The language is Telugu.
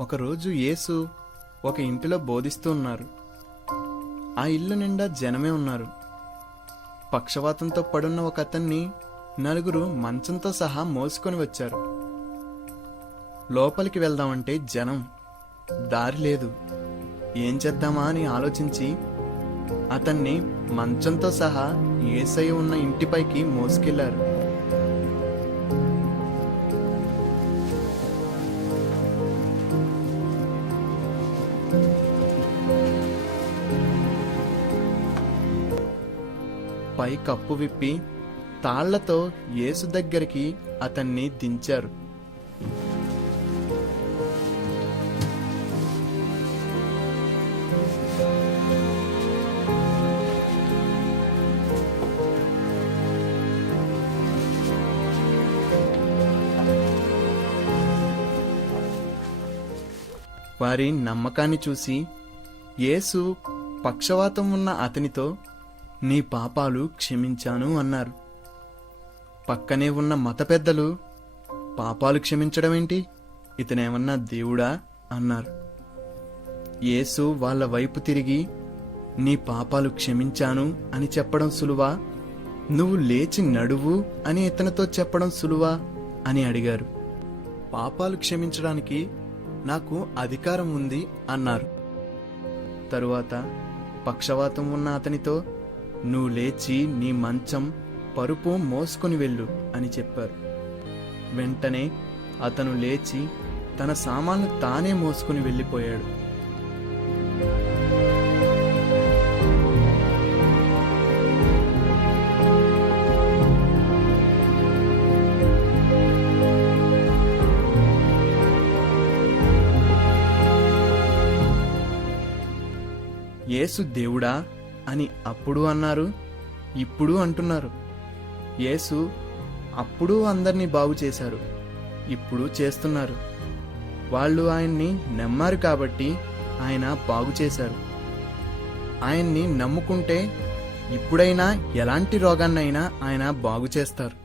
ఒకరోజు యేసు ఒక ఇంటిలో బోధిస్తూ ఉన్నారు. ఆ ఇల్లు నిండా జనమే ఉన్నారు. పక్షవాతంతో పడున్న ఒక అతన్ని నలుగురు మంచంతో సహా మోసుకొని వచ్చారు. లోపలికి వెళ్దామంటే జనం, దారి లేదు. ఏం చేద్దామా అని ఆలోచించి అతన్ని మంచంతో సహా యేసయ్య ఉన్న ఇంటిపైకి మోసుకెళ్లారు. పై కప్పు విప్పి తాళ్లతో యేసు దగ్గరికి అతన్ని దించారు. వారి నమ్మకాన్ని చూసి యేసు పక్షవాతం ఉన్న అతనితో, నీ పాపాలు క్షమించాను అన్నారు. పక్కనే ఉన్న మత పెద్దలు, పాపాలు క్షమించడమేంటి, ఇతనేమన్నా దేవుడా అన్నారు. యేసు వాళ్ళ వైపు తిరిగి, నీ పాపాలు క్షమించాను అని చెప్పడం సులువా, నువ్వు లేచి నడువు అని ఇతనితో చెప్పడం సులువా అని అడిగారు. పాపాలు క్షమించడానికి నాకు అధికారం ఉంది అన్నారు. తరువాత పక్షవాతం ఉన్న అతనితో, నువ్వు లేచి నీ మంచం పరుపు మోసుకొని వెళ్ళు అని చెప్పారు. వెంటనే అతను లేచి తన సామాన్లు తానే మోసుకుని వెళ్ళిపోయాడు. యేసు దేవుడా అని అప్పుడు అన్నారు, ఇప్పుడు అంటున్నారు. యేసు అప్పుడు అందరినీ బాగు చేశారు, ఇప్పుడు చేస్తున్నారు. వాళ్ళు ఆయన్ని నమ్మారు కాబట్టి ఆయన బాగు చేశారు. ఆయన్ని నమ్ముకుంటే ఇప్పుడైనా ఎలాంటి రోగాన్నైనా ఆయన బాగు చేస్తారు.